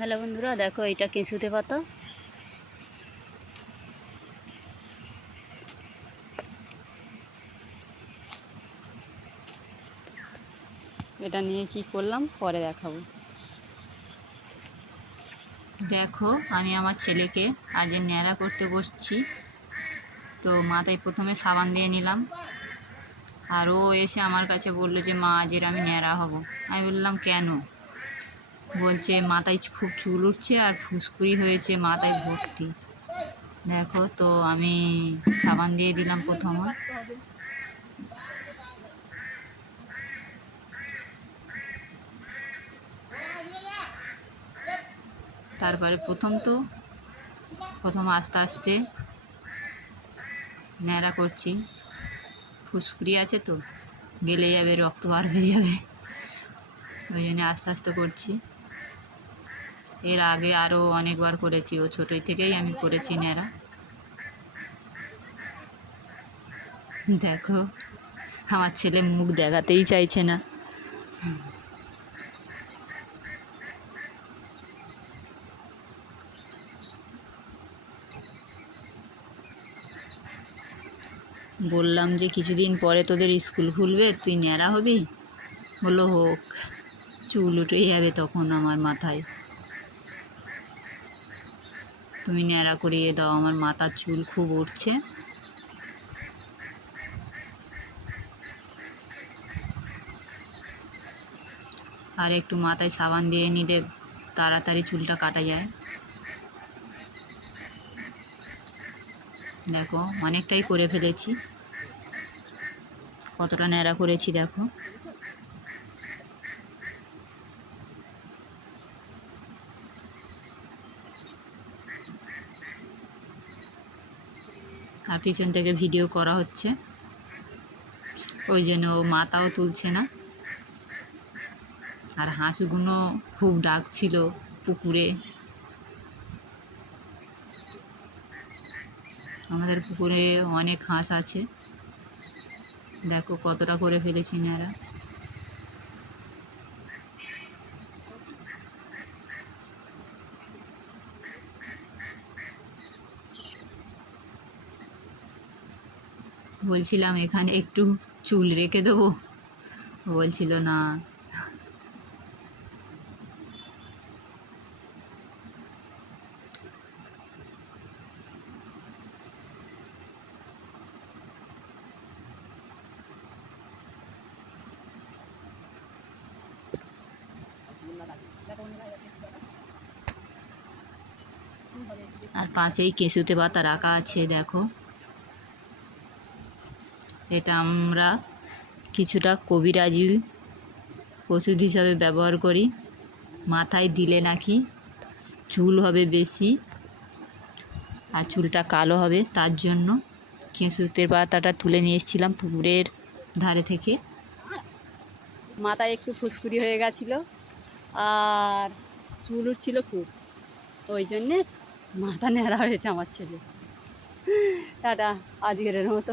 Hello বন্ধুরা, দেখো এটা কেঁচুতে পাতা? এটা নিয়ে কি করলাম? পরে দেখাবো। দেখো, আমি আমার ছেলেকে আজ ন্যাড়া করতে বসছি। তো মাথায় প্রথমে সাবান দিয়ে নিলাম। আর ও এসে আমার কাছে বলল যে, মা আজের আমি ন্যাড়া হব। আমি বললাম, কেন? বলছে, মাথায় খুব চুল উঠছে আর ফুসকুড়ি হয়েছে, মাথায় ভর্তি। দেখো তো, আমি সাবান দিয়ে দিলাম প্রথমে। তারপরে প্রথম তো, প্রথম আস্তে আস্তে ন্যাড়া করছি। ফুসকুড়ি আছে তো, গেলে যাবে, রক্ত বার হয়ে যাবে। ওই জন্য আস্তে আস্তে করছি। এর আগে আরও অনেকবার করেছি, ও ছোটোই থেকেই আমি করেছি ন্যাড়া। দেখো, আমার ছেলে মুখ দেখাতেই চাইছে না। বললাম যে কিছুদিন পরে তোদের স্কুল খুলবে, তুই ন্যাড়া হবি? বলল, হোক, চুল উঠেই যাবে তখন আমার মাথায়। তুমি ন্যাড়া করিয়ে দাও, আমার মাথার চুল খুব উঠছে আর একটু মাথায় সাবান দিয়ে নিলে তাড়াতাড়ি চুলটা কাটা যায়। দেখো, অনেকটাই করে ফেলেছি। কতটা ন্যাড়া করেছি, দেখো। আর পিছন থেকে ভিডিও করা হচ্ছে। ওই জন্য ও মাথাও তুলছে না। আর হাঁসগুলো খুব ডাকছিল পুকুরে। আমাদের পুকুরে অনেক হাঁস আছে। দেখো কতটা করে ফেলেছি নারা বলছিলাম, এখানে একটু চুল রেখে দেবো। বলছিল, না। আর পাশেই কেঁচুতে পাতা রাখা আছে, দেখো। এটা আমরা কিছুটা কবিরাজি ওষুধ হিসাবে ব্যবহার করি। মাথায় দিলে নাকি চুল হবে বেশি আর চুলটা কালো হবে, তার জন্য কেঁচুতের পাতাটা তুলে নিয়ে এসেছিলাম পুকুরের ধারে থেকে। মাথায় একটু ফুসকুড়ি হয়ে গেছিল আর চুল উঠছিল খুব। ওই জন্যে মাথা ন্যাড়া হয়েছে আমার ছেলে। টাটা, আজকের মতো।